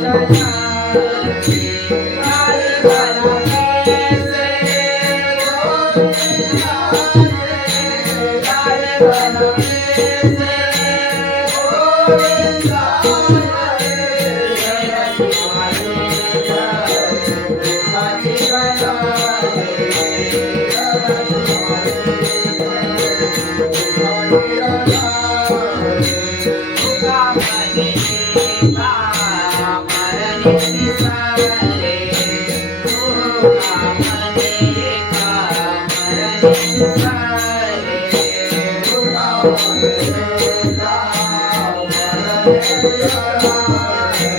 在哪里？Hare Rama